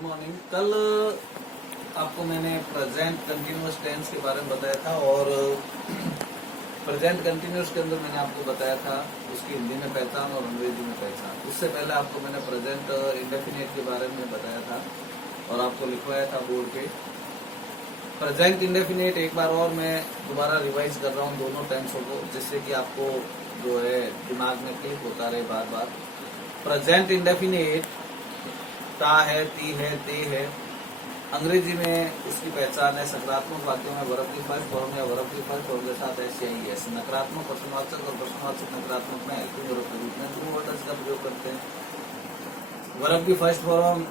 Good morning. कल आपको मैंने प्रेजेंट कंटिन्यूअस टेंस के बारे में बताया था और प्रेजेंट कंटिन्यूअस के अंदर मैंने आपको बताया था उसकी हिंदी में पहचान और अंग्रेजी में पहचान। उससे पहले आपको मैंने प्रेजेंट इंडेफिनिट के बारे में बताया था और आपको लिखवाया था बोर्ड पे। प्रेजेंट इंडेफिनिट एक बार और मैं दोबारा रिवाइज कर रहा हूँ दोनों टेंसों को, जिससे कि आपको जो है दिमाग में क्लिक होता रहे बार बार। प्रेजेंट इंडेफिनिट ता है, ती है, ते है। अंग्रेजी में उसकी पहचान है सकारात्मक वाक्यों में वर्ब की फर्स्ट फॉर्म या वर्ब की फर्स्ट फॉर्म के साथ ऐसे ही है। नकारात्मक प्रश्नवाचक और प्रश्नवाचक नकारात्मक में हेल्पिंग वर्ब के रूप में डू ऑर्डर्स का प्रयोग करते हैं। वर्ब की फर्स्ट फॉर्म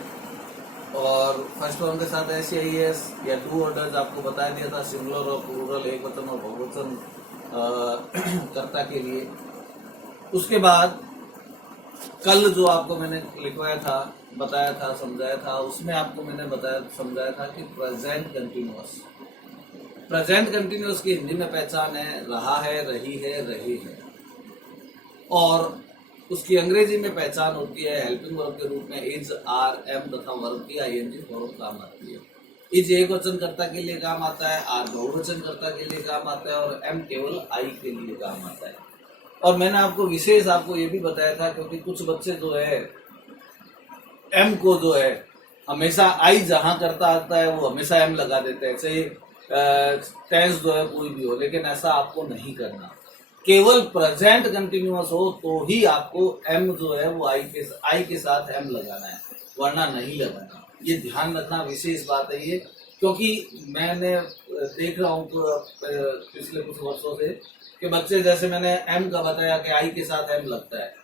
और फर्स्ट फॉर्म के साथ ऐसे ही है या डू ऑर्डर्स आपको बता दिया था सिंगुलर और प्लूरल, एक वचन और बहुवचन कर्ता के लिए। उसके बाद कल जो आपको मैंने लिखवाया था, बताया था, समझाया था, उसमें आपको मैंने बताया समझाया था कि प्रेजेंट कंटिन्यूअस। प्रेजेंट कंटिन्यूअस की हिंदी में पहचान है रहा है, रही है, रहे है। और उसकी अंग्रेजी में पहचान होती है हेल्पिंग वर्ब के रूप में इज, आर, एम तथा वर्ब की आईएनजी फॉर्म काम आती है। इज एक वचन कर्ता के लिए काम आता है, आर बहुवचन कर्ता के लिए काम आता है और एम केवल आई के लिए काम आता है। और मैंने आपको विशेष आपको ये भी बताया था क्योंकि कुछ बच्चे जो है एम को जो है हमेशा आई जहां करता आता है वो हमेशा एम लगा देते हैं, चाहे टेंस जो है कोई भी हो, लेकिन ऐसा आपको नहीं करना। केवल प्रेजेंट कंटिन्यूअस हो तो ही आपको एम जो है वो आई के साथ एम लगाना है, वरना नहीं लगाना। ये ध्यान रखना विशेष बात है ये, क्योंकि मैंने देख रहा हूँ पिछले कुछ वर्षों से कि बच्चे, जैसे मैंने एम का बताया कि आई के साथ एम लगता है,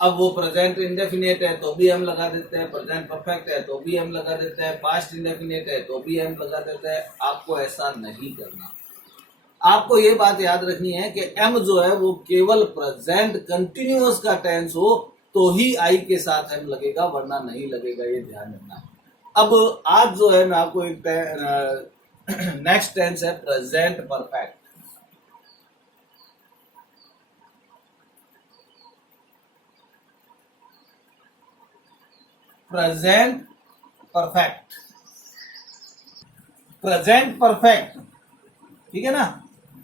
अब वो प्रेजेंट इंडेफिनिट है तो भी एम लगा देते हैं, प्रेजेंट परफेक्ट है तो भी एम लगा देते हैं, पास्ट इंडेफिनिट है तो भी एम लगा देते हैं। आपको ऐसा नहीं करना। आपको ये बात याद रखनी है कि एम जो है वो केवल प्रेजेंट कंटिन्यूअस का टेंस हो तो ही आई के साथ एम लगेगा, वरना नहीं लगेगा, ये ध्यान रखना। अब आज जो है मैं आपको एक नेक्स्ट टेंस है present perfect. Present perfect, present perfect, ठीक है ना।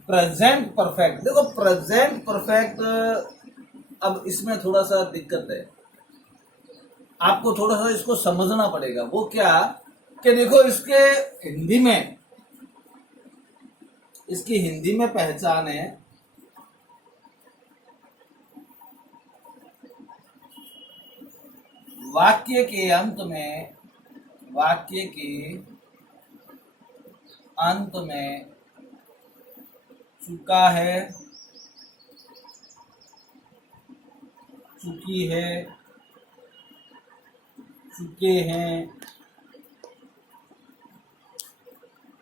प्रेजेंट परफेक्ट, देखो प्रेजेंट परफेक्ट, अब इसमें थोड़ा सा दिक्कत है, आपको थोड़ा सा इसको समझना पड़ेगा। वो क्या कि देखो इसके हिंदी में, इसकी हिंदी में पहचान है वाक्य के अंत में, वाक्य के अंत में चुका है, चुकी है, चुके हैं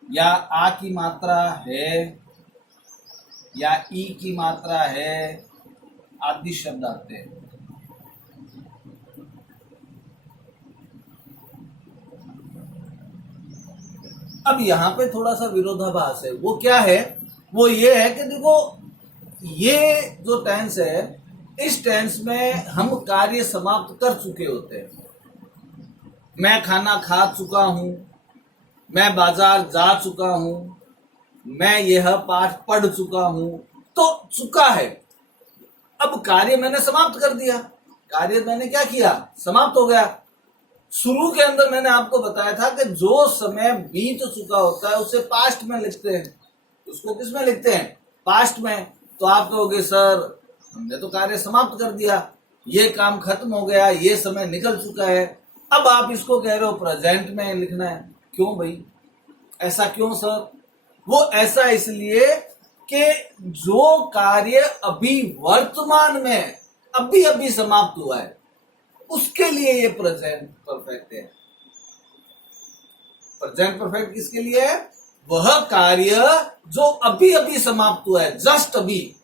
या आ की मात्रा है या ई की मात्रा है आदि शब्द आते हैं। अब यहाँ पे थोड़ा सा विरोधाभास है। वो क्या है? वो ये है कि देखो ये जो टेंस है, इस टेंस में हम कार्य समाप्त कर चुके होते हैं। मैं खाना खा चुका हूं, मैं बाजार जा चुका हूं, मैं यह पाठ पढ़ चुका हूं, तो चुका है। अब कार्य मैंने समाप्त कर दिया, कार्य मैंने क्या किया? समाप्त हो गया। शुरू के अंदर मैंने आपको बताया था कि जो समय बीत चुका होता है उसे पास्ट में लिखते हैं। उसको किस में लिखते हैं? पास्ट में। तो आप कहोगे सर हमने तो कार्य समाप्त कर दिया, ये काम खत्म हो गया, ये समय निकल चुका है, अब आप इसको कह रहे हो प्रेजेंट में लिखना है। क्यों भाई, ऐसा क्यों सर? वो ऐसा इसलिए कि जो कार्य अभी वर्तमान में अभी अभी समाप्त हुआ है उसके लिए ये प्रेजेंट परफेक्ट है। प्रेजेंट परफेक्ट किसके लिए है? वह कार्य जो अभी अभी समाप्त हुआ है, जस्ट अभी।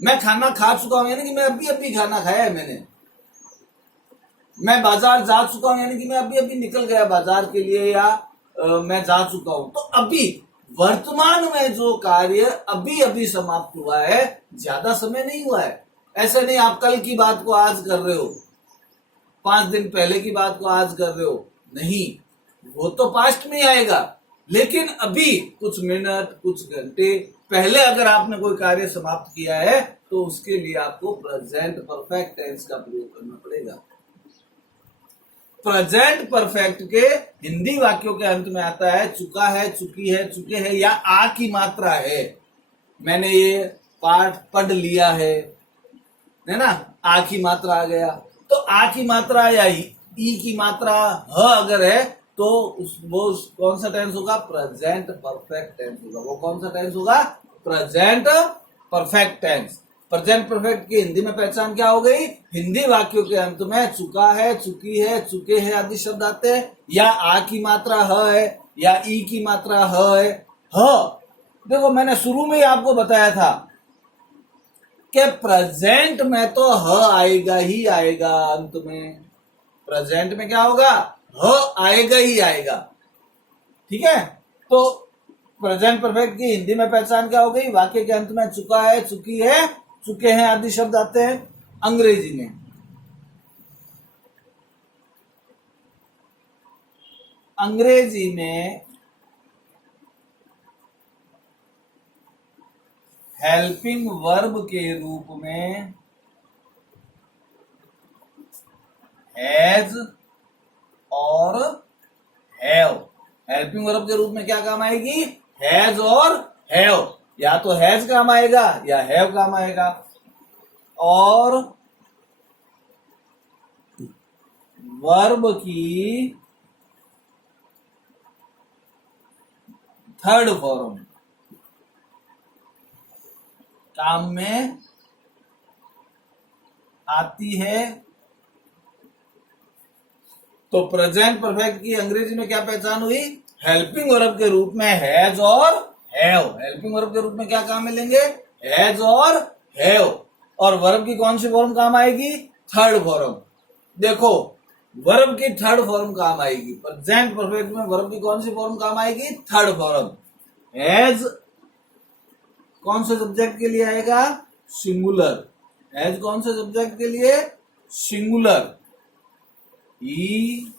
मैं खाना खा चुका हूं यानी कि मैं अभी अभी खाना खाया है मैंने। मैं बाजार जा चुका हूं यानी कि मैं अभी अभी निकल गया बाजार के लिए, या मैं जा चुका हूं। तो अभी वर्तमान में जो कार्य अभी अभी समाप्त हुआ है, ज्यादा समय नहीं हुआ है। ऐसे नहीं आप कल की बात को आज कर रहे हो, 5 दिन पहले की बात को आज कर रहे हो, नहीं, वो तो पास्ट में ही आएगा, लेकिन अभी कुछ मिनट कुछ घंटे पहले अगर आपने कोई कार्य समाप्त किया है तो उसके लिए आपको प्रेजेंट परफेक्ट टेंस का प्रयोग करना पड़ेगा। प्रेजेंट परफेक्ट के हिंदी वाक्यों के अंत में आता है चुका है, चुकी है, चुके हैं या आ की मात्रा है। मैंने ये पाठ पढ़ लिया है ना, आ की मात्रा आ गया। तो आ की मात्रा या ई की मात्रा ह अगर है तो वो कौन सा टेंस होगा? प्रेजेंट परफेक्ट टेंस होगा। वो कौन सा टेंस होगा? Present perfect tense. Present perfect की हिंदी में पहचान क्या हो गई? हिंदी वाक्यों के अंत में चुका है, चुकी है, चुके हैं आदि शब्द आते हैं, या आ की मात्रा ह है या ई की मात्रा ह है। ह देखो मैंने शुरू में ही आपको बताया था कि प्रेजेंट में तो ह आएगा ही आएगा। अंत में प्रेजेंट में क्या होगा? ह आएगा ही आएगा। ठीक है, तो प्रेजेंट परफेक्ट की हिंदी में पहचान क्या हो गई? वाक्य के अंत में चुका है, चुकी है, चुके हैं आदि शब्द आते हैं। अंग्रेजी में हेल्पिंग वर्ब के रूप में हैज और हैव। हेल्पिंग वर्ब के रूप में क्या काम आएगी? हैज और हैव। या तो हैज काम आएगा या हैव काम आएगा। और वर्ब की थर्ड फॉर्म काम में आती है। तो प्रेजेंट परफेक्ट की अंग्रेजी में क्या पहचान हुई? हेल्पिंग वर्ब के रूप में हैज और हैव। हेल्पिंग वर्ब के रूप में क्या काम में लेंगे? हैज और हैव। और वर्ब की कौन सी फॉर्म काम आएगी? Third form. देखो वर्ब की थर्ड फॉर्म काम आएगी। प्रेजेंट परफेक्ट में वर्ब की कौन सी फॉर्म काम आएगी? Third form. हैज कौन से सब्जेक्ट के लिए आएगा? सिंगुलर। हैज कौन से सब्जेक्ट के लिए? सिंगुलर। He,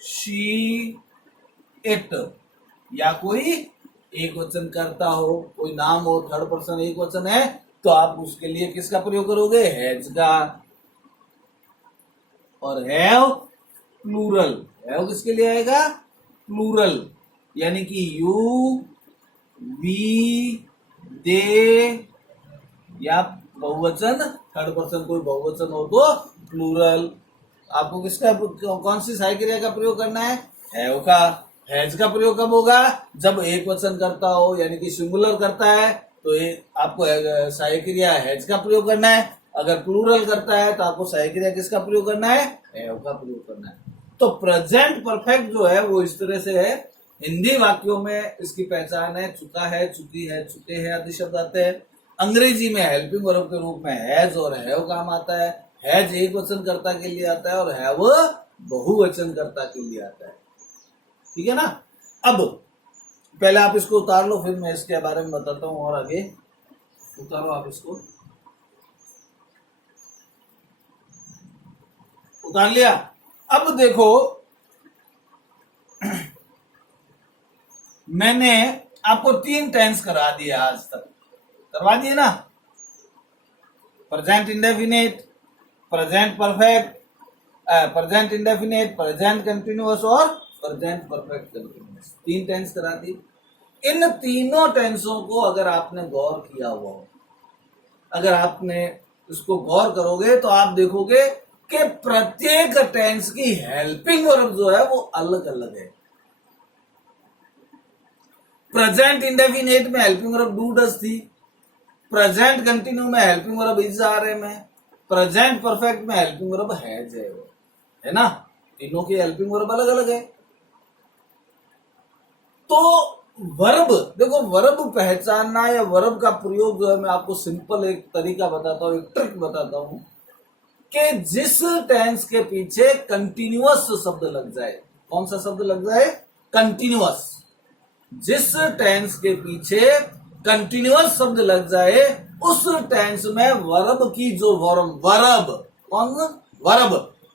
she, it. या कोई एक वचन करता हो, कोई नाम हो, थर्ड पर्सन एक वचन है, तो आप उसके लिए किसका प्रयोग करोगे? हैज का। और हैव प्लूरल। हैव किसके लिए आएगा? प्लूरल। यानी कि यू, वी, दे, या बहुवचन थर्ड पर्सन कोई बहुवचन हो तो प्लूरल। आपको किसका कौन सी सहायक क्रिया का प्रयोग करना है? हैव का। हैज का प्रयोग कब होगा? जब एक वचन करता हो, यानी कि सिंगुलर करता है तो आपको सहायक क्रिया हैज का प्रयोग करना है। अगर प्लूरल करता है तो आपको सहायक क्रिया किसका प्रयोग करना है? हैव का प्रयोग करना है। तो प्रेजेंट परफेक्ट जो है वो इस तरह से है। हिंदी वाक्यों में इसकी पहचान है चुका है, चुकी है, चुके हैं आदि शब्द आते हैं। अंग्रेजी में हेल्पिंग वर्ब के रूप में हैज और हैव काम आता है। हैज एक वचन कर्ता के लिए आता है और हैव बहुवचन कर्ता के लिए आता है। ठीक है ना? अब पहले आप इसको उतार लो, फिर मैं इसके बारे में बताता हूं और आगे। उतारो आप इसको। उतार लिया? अब देखो मैंने आपको 3 टेंस करा दिए आज तक। करवा दिए ना? Present indefinite, present perfect, present indefinite, present continuous और प्रेजेंट परफेक्ट कंटिन्यूअस। 3 टेंस करा दी। इन तीनों टेंसों को अगर आपने गौर किया हुआ हो, अगर आपने इसको गौर करोगे तो आप देखोगे कि प्रत्येक टेंस की हेल्पिंग वर्ब जो है वो अलग अलग है। प्रेजेंट इंडेफिनिट में हेल्पिंग वर्ब डू डज थी। प्रेजेंट कंटिन्यू में helping verb is are am है। प्रेजेंट परफेक्ट में हेल्पिंग वर्ब हैज है ना? तीनों की हेल्पिंग वर्ब अलग अलग है। तो वर्ब देखो, वर्ब पहचानना या वर्ब का प्रयोग जो है मैं आपको सिंपल एक तरीका बताता हूं, एक ट्रिक बताता हूं कि जिस टेंस के पीछे कंटिन्यूअस शब्द लग जाए। कौन सा शब्द लग जाए? कंटिन्यूअस। जिस टेंस के पीछे कंटिन्यूअस शब्द लग जाए उस टेंस में वर्ब की जो फॉर्म,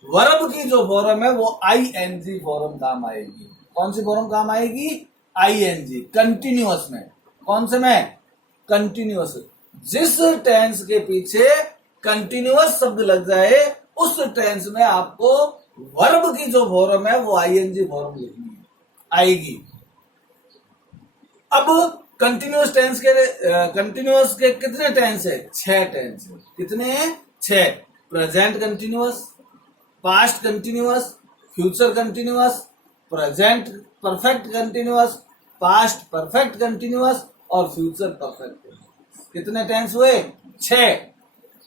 वर्ब की जो फॉर्म है वो आईएनजी फॉर्म काम आएगी। कौन सी फॉर्म काम आएगी? आईएनजी, कंटिन्यूअस में। कौन से में? कंटिन्यूअस। जिस टेंस के पीछे कंटिन्यूअस शब्द लग जाए उस टेंस में आपको वर्ब की जो फॉर्म है वो आईएनजी फॉर्म लिखनी है, आएगी। अब कंटिन्यूअस के कितने टेंस है? 6 टेंस है। कितने हैं? 6। Present continuous, past continuous, future continuous, present perfect continuous, past perfect continuous और फ्यूचर परफेक्ट। कितने टेंस हुए? 6।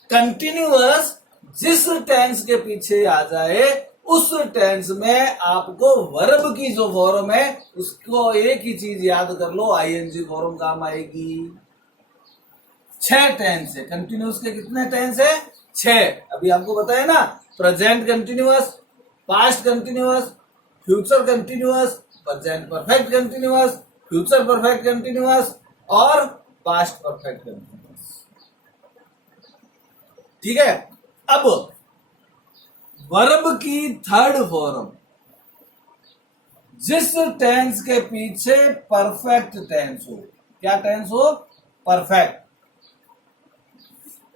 कंटिन्यूअस जिस टेंस के पीछे आ जाए उस टेंस में आपको वर्ब की जो फॉर्म है उसको एक ही चीज याद कर लो, आईएनजी फॉर्म काम आएगी। 6 टेंस है। कंटिन्यूअस के कितने टेंस है? 6। अभी आपको बताया ना, present continuous, past continuous, future continuous, present perfect continuous, future perfect continuous और पास्ट परफेक्ट कंटिन्यूअस। ठीक है। अब वर्ब की थर्ड फॉर्म, जिस टेंस के पीछे परफेक्ट टेंस हो। क्या टेंस हो? परफेक्ट।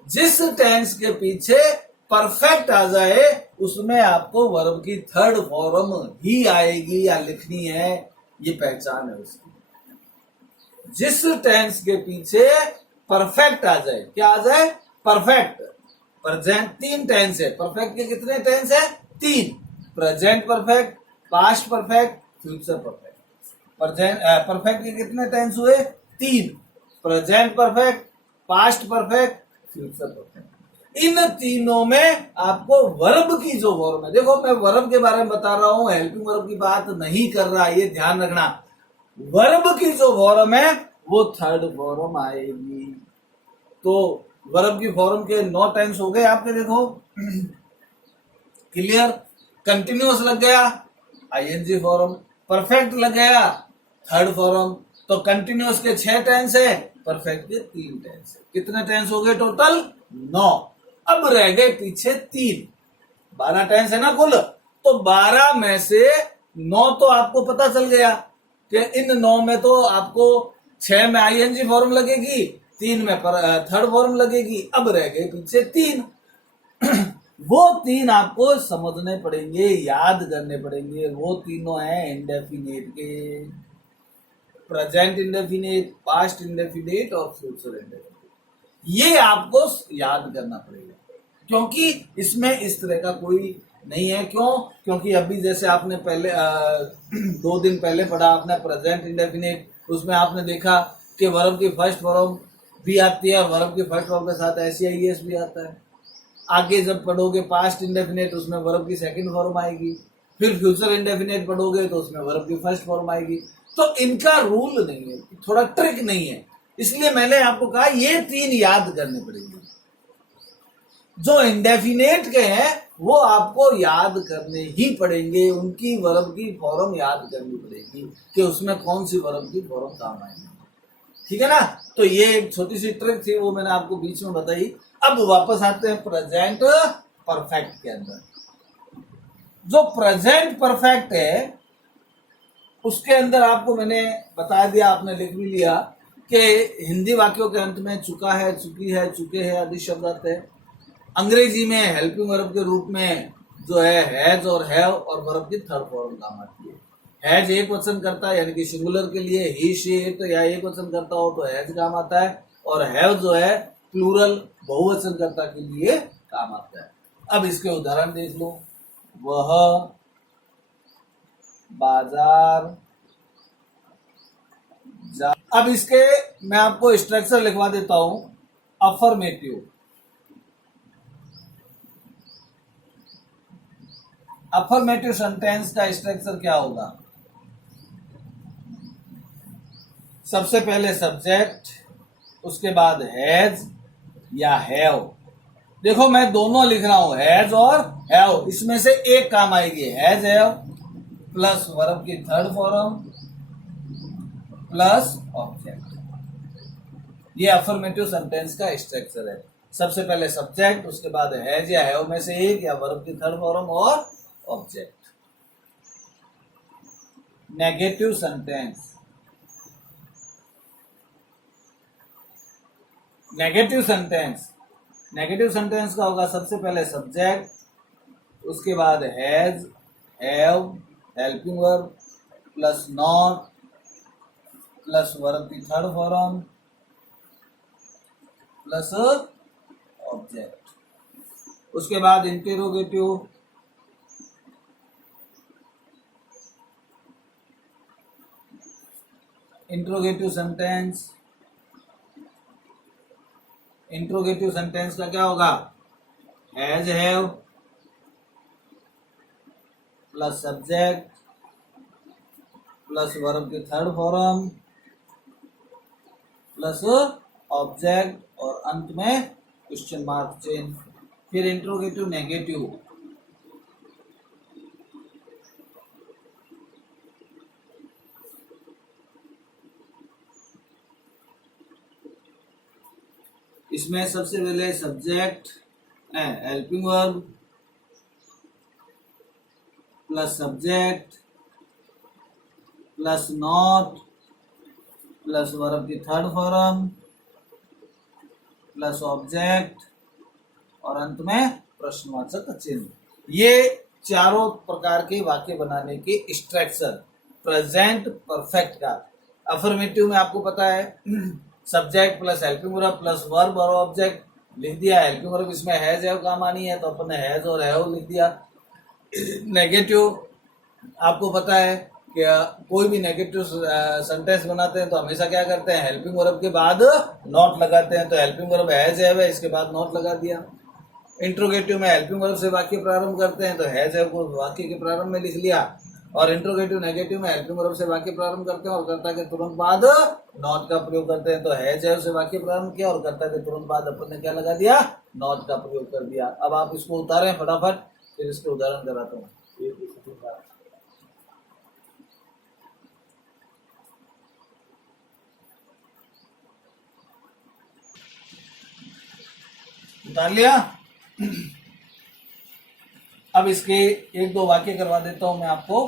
जिस टेंस के पीछे परफेक्ट आ जाए उसमें आपको वर्ब की थर्ड फॉर्म ही आएगी या लिखनी है, ये पहचान है उसकी। जिस टेंस के पीछे परफेक्ट आ जाए, क्या आ जाए? परफेक्ट। प्रेजेंट 3 टेंस है। परफेक्ट के कितने टेंस है? 3। Present perfect, past perfect, future perfect. Perfect के कितने टेंस हुए? 3। Present perfect, past perfect, future perfect. इन तीनों में आपको वर्ब की जो फॉर्म है, देखो मैं वर्ब के बारे में बता रहा हूं, हेल्पिंग वर्ब की बात नहीं कर रहा, ये ध्यान रखना। वर्ब की जो फॉर्म है वो थर्ड फॉर्म आएगी। तो वर्ब की फॉर्म के 9 टेंस हो गए आपके, देखो क्लियर। कंटिन्यूअस लग गया, आईएनजी फॉर्म। परफेक्ट लग गया, थर्ड फॉर्म। तो कंटिन्यूअस के 6 टेंस है, परफेक्ट के 3 टेंस है। कितने टेंस हो गए टोटल? 9। अब रह गए पीछे 3। 12 टेंस है ना कुल, तो 12 में से 9 तो आपको पता चल गया कि इन 9 में तो आपको 6 में आईएनजी फॉर्म लगेगी, 3 में थर्ड फॉर्म लगेगी। अब रह गए पीछे 3। वो 3 आपको समझने पड़ेंगे, याद करने पड़ेंगे। वो तीनों हैं इंडेफिनेट के, प्रेजेंट इंडेफिनेट, पास्ट इंडेफिनेट और फ्यूचर इंडेफिनेट। ये आपको याद करना पड़ेगा क्योंकि इसमें इस तरह का कोई नहीं है। क्यों? क्योंकि अभी जैसे आपने पहले 2 दिन पहले पढ़ा आपने प्रेजेंट इंडेफिनेट, उसमें आपने देखा कि वर्ब की फर्स्ट फॉर्म भी आती है और वर्ब की फर्स्ट फॉर्म के साथ एसईआईएस भी आता है। आगे जब पढ़ोगे पास्ट इंडेफिनेट, उसमें वर्ब की सेकंड फॉर्म आएगी। फिर फ्यूचर इंडेफिनेट पढ़ोगे तो उसमें वर्ब की फर्स्ट फॉर्म आएगी। तो इनका रूल नहीं है, थोड़ा ट्रिक नहीं है, इसलिए मैंने आपको कहा ये 3 याद करने पड़ेंगे। जो इंडेफिनेट के हैं वो आपको याद करने ही पड़ेंगे, उनकी वर्ब की फॉर्म याद करनी पड़ेगी कि उसमें कौन सी वर्ब की फॉर्म काम आएगी। ठीक है ना? तो ये एक छोटी सी ट्रिक थी, वो मैंने आपको बीच में बताई। अब वापस आते हैं प्रेजेंट परफेक्ट के अंदर। जो प्रेजेंट परफेक्ट है उसके अंदर आपको मैंने बता दिया, आपने लिख भी लिया कि हिंदी वाक्यों के अंत में चुका है, चुकी है, चुके हैं आदि शब्द आते हैं। अंग्रेजी में हेल्पिंग वर्ब के रूप में जो है हैज और हैव और वर्ब की थर्ड फॉर्म काम आती है। हैज एक वचन करता है यानी कि सिंगुलर के लिए ही शी तो या एक वचन करता हो तो हैज काम आता है, और हैव जो है प्लूरल बहुवचन करता के लिए काम आता है। अब इसके उदाहरण देख लो। वह बाजार जा। अब इसके मैं आपको स्ट्रक्चर लिखवा देता हूं। अफर्मेटिव, अफर्मेटिव सेंटेंस का स्ट्रक्चर क्या होगा? सबसे पहले सब्जेक्ट, उसके बाद हैज या हैव। देखो मैं दोनों लिख रहा हूं, हैज और हैव, इसमें से एक काम आएगी। हैज हैव प्लस वर्ब की थर्ड फॉर्म प्लस ऑब्जेक्ट। ये अफर्मेटिव सेंटेंस का स्ट्रक्चर है। सबसे पहले सब्जेक्ट, उसके बाद हैज या हैव में से एक या वर्ब की थर्ड फॉर्म और object. Negative sentence. Negative sentence, negative sentence का होगा सबसे पहले सब्जेक्ट, उसके बाद has, have, helping verb plus not plus verb की थर्ड फॉर्म प्लस ऑब्जेक्ट, उसके बाद interrogative, interrogative sentence. Interrogative sentence का क्या होगा? Has, have plus subject plus verb की थर्ड फॉर्म प्लस ऑब्जेक्ट और अंत में क्वेश्चन मार्क चिन्ह। फिर इंट्रोगेटिव नेगेटिव, इसमें सबसे पहले subject helping verb plus subject plus not plus verb की थर्ड फॉर्म प्लस ऑब्जेक्ट और अंत में प्रश्नवाचक चिन्ह। ये चारों प्रकार के वाक्य बनाने की स्ट्रक्चर प्रेजेंट परफेक्ट का। अफर्मेटिव में आपको पता है subject plus helping verb plus verb और ऑब्जेक्ट लिख दिया। हेल्पिंग वर्ब इसमें हैज हैव काम आनी है तो अपन ने हैज और हैव लिख दिया। नेगेटिव आपको पता है कि कोई भी नेगेटिव सेंटेंस बनाते हैं तो हमेशा क्या करते हैं, हेल्पिंग वर्ब के बाद नॉट लगाते हैं। तो हेल्पिंग वर्ब हैज हैव है, इसके बाद नॉट लगा दिया। इंट्रोगेटिव में हेल्पिंग वर्ब से वाक्य प्रारंभ करते हैं तो हैज हैव को वाक्य के प्रारंभ में लिख लिया। और इंट्रोगेटिव नेगेटिव में हेल्पिंग वर्ब से वाक्य प्रारंभ करते हैं और कर्ता के तुरंत बाद नॉट का प्रयोग करते हैं। तो हैज हैव से वाक्य प्रारंभ किया और कर्ता के तुरंत बाद अपन ने क्या लगा दिया, नॉट का प्रयोग कर दिया। अब आप इसको उतारें फटाफट, फिर इसके उदाहरण कराता हूँ। उतार लिया। अब इसके एक दो वाक्य करवा देता हूं मैं आपको,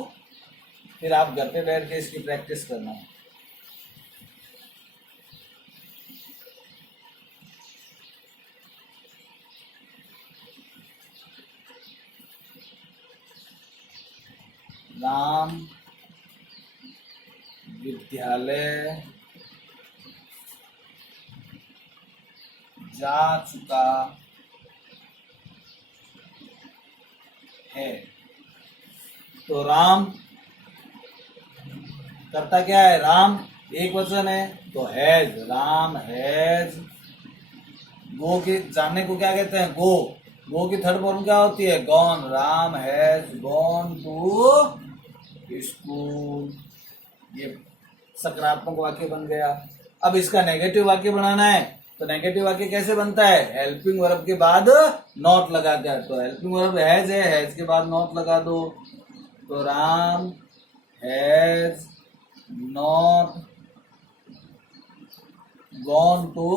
फिर आप घर पे बैठ के इसकी प्रैक्टिस करना है। राम विद्यालय जा चुका है। तो राम करता क्या है, राम एक वचन है तो हैज, राम हैज। गो की जानने को क्या कहते हैं, गो। गो की थर्ड फॉर्म क्या होती है, gone. Ram has gone to school. ये सकारात्मक वाक्य बन गया। अब इसका नेगेटिव वाक्य बनाना है तो नेगेटिव वाक्य कैसे बनता है, हेल्पिंग वर्ब के बाद नॉट लगा कर। तो हेल्पिंग वर्ब हैज है, हैज के बाद नॉट लगा दो। तो Ram has not gone to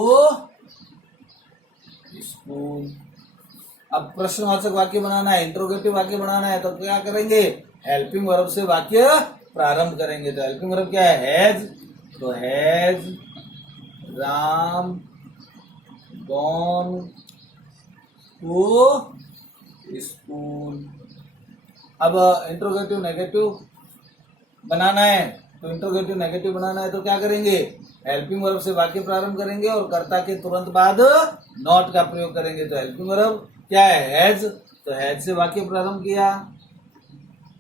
school. अब प्रश्नवाचक वाक्य बनाना है, इंट्रोगेटिव वाक्य बनाना है तो क्या करेंगे, हेल्पिंग वर्ब से वाक्य प्रारंभ करेंगे। तो हेल्पिंग वर्ब क्या है, हैज। तो has Ram gone to school. अब इंट्रोगेटिव नेगेटिव बनाना है तो इंट्रोगेटिव नेगेटिव बनाना है तो क्या करेंगे, हेल्पिंग वर्ब से वाक्य प्रारंभ करेंगे और कर्ता के तुरंत बाद नॉट का प्रयोग करेंगे। तो हेल्पिंग वर्ब क्या है, हैज। तो हैज से वाक्य प्रारंभ किया,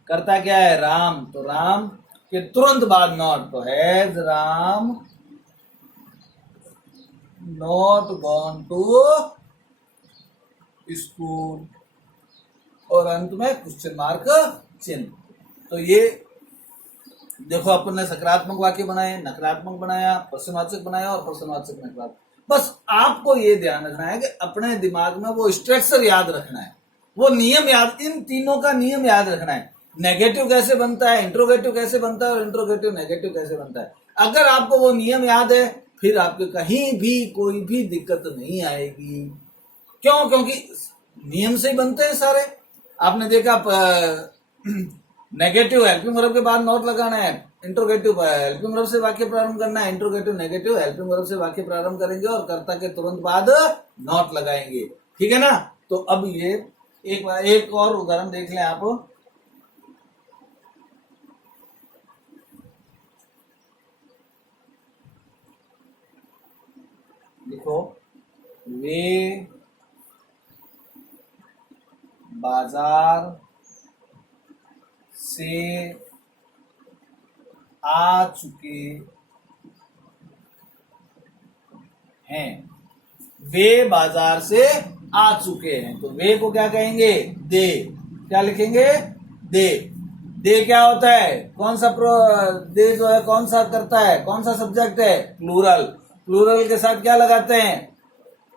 कर्ता क्या है, राम। तो राम के तुरंत बाद नॉट। तो has Ram not gone to school और अंत में क्वेश्चन मार्क चिन्ह। तो ये देखो अपन ने सकारात्मक वाक्य बनाए, नकारात्मक बनाया, प्रश्नवाचक बनाया और प्रश्नवाचक नकारात्मक। बस आपको ये ध्यान रखना है कि अपने दिमाग में वो स्ट्रक्चर याद रखना है, वो नियम याद, इन तीनों का नियम याद रखना है। नेगेटिव कैसे बनता है, इंट्रोगेटिव कैसे बनता है और इंट्रोगेटिव नेगेटिव कैसे बनता है। अगर आपको वो नियम याद है फिर आपके कहीं भी कोई भी दिक्कत नहीं आएगी। क्यों? क्योंकि नियम से ही बनते हैं सारे। आपने देखा नेगेटिव हेल्पिंग वर्ब के बाद नॉट लगाना है, इंट्रोगेटिव हेल्पिंग वर्ब से वाक्य प्रारंभ करना है, इंट्रोगेटिव नेगेटिव हेल्पिंग वर्ब से वाक्य प्रारंभ करेंगे और कर्ता के तुरंत बाद नॉट लगाएंगे। ठीक है ना। तो अब ये एक और उदाहरण देख लें आप। देखो, वे बाजार से आ चुके हैं। वे बाजार से आ चुके हैं, तो वे को क्या कहेंगे? दे। क्या लिखेंगे? दे। दे क्या होता है? कौन सा दे जो है कौन सा करता है, कौन सा सब्जेक्ट है? प्लूरल। प्लूरल के साथ क्या लगाते हैं?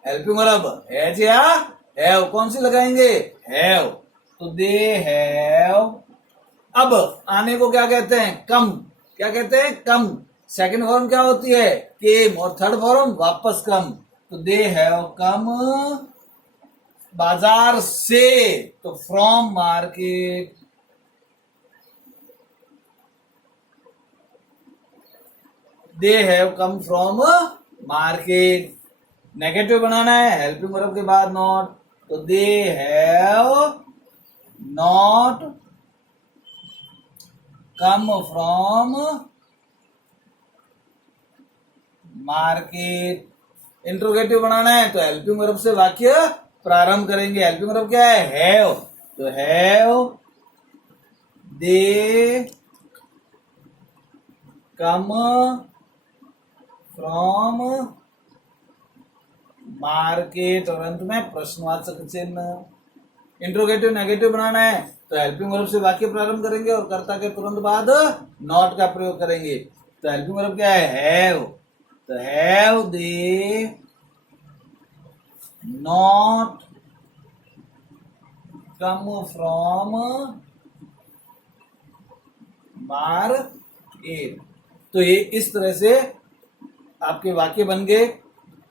Helping verb. हैज या हैव, कौन सी लगाएंगे? हैव। तो दे हैव। अब आने को क्या कहते हैं? कम। क्या कहते हैं? कम। सेकंड फॉर्म क्या होती है? केम। और थर्ड फॉर्म वापस कम। तो दे हैव कम बाजार से, तो from market. They have come from market. Negative बनाना है, हेल्पिंग वर्ब के बाद नॉट, तो they have not come from market. Interrogative बनाना है, तो हेल्पिंग वर्ब से वाक्य प्रारंभ करेंगे। हेल्पिंग वर्ब क्या है? हैव। तो have they come from market, और अंत में प्रश्नवाचक चिन्ह। इंट्रोगेटिव नेगेटिव बनाना है, तो हेल्पिंग वर्ब से वाक्य प्रारंभ करेंगे और कर्ता के तुरंत बाद नॉट का प्रयोग करेंगे। तो हेल्पिंग वर्ब क्या है? हैव। तो have they not come from market. तो ये इस तरह से आपके वाक्य बन गए।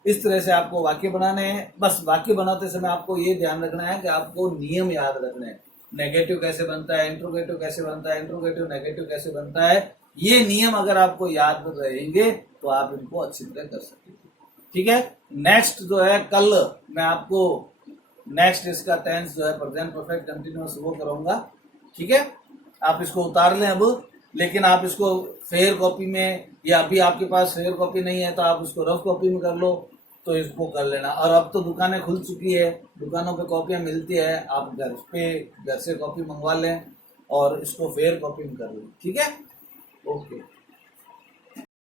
इस तरह से आपको वाक्य बनाने हैं। बस वाक्य बनाते समय आपको ये ध्यान रखना है कि आपको नियम याद रखने हैं। नेगेटिव कैसे बनता है, इंट्रोगेटिव कैसे बनता है, इंट्रोगेटिव नेगेटिव कैसे बनता है, ये नियम अगर आपको याद रहेंगे तो आप इनको अच्छी तरह कर सकेंगे। ठीक है। नेक्स्ट जो है, कल मैं आपको नेक्स्ट इसका टेंस जो है प्रेजेंट परफेक्ट कंटिन्यूअस वो करूंगा। ठीक है। आप इसको उतार लें अब, लेकिन आप इसको फेयर कॉपी में, या अभी आपके पास फेयर कॉपी नहीं है तो आप उसको रफ कॉपी में कर लो, तो इसको कर लेना। और अब तो दुकानें खुल चुकी है, दुकानों पे कॉपियां मिलती है, आप घर से कॉपी मंगवा लें और इसको फेयर कॉपी में कर लें। ठीक है। ओके।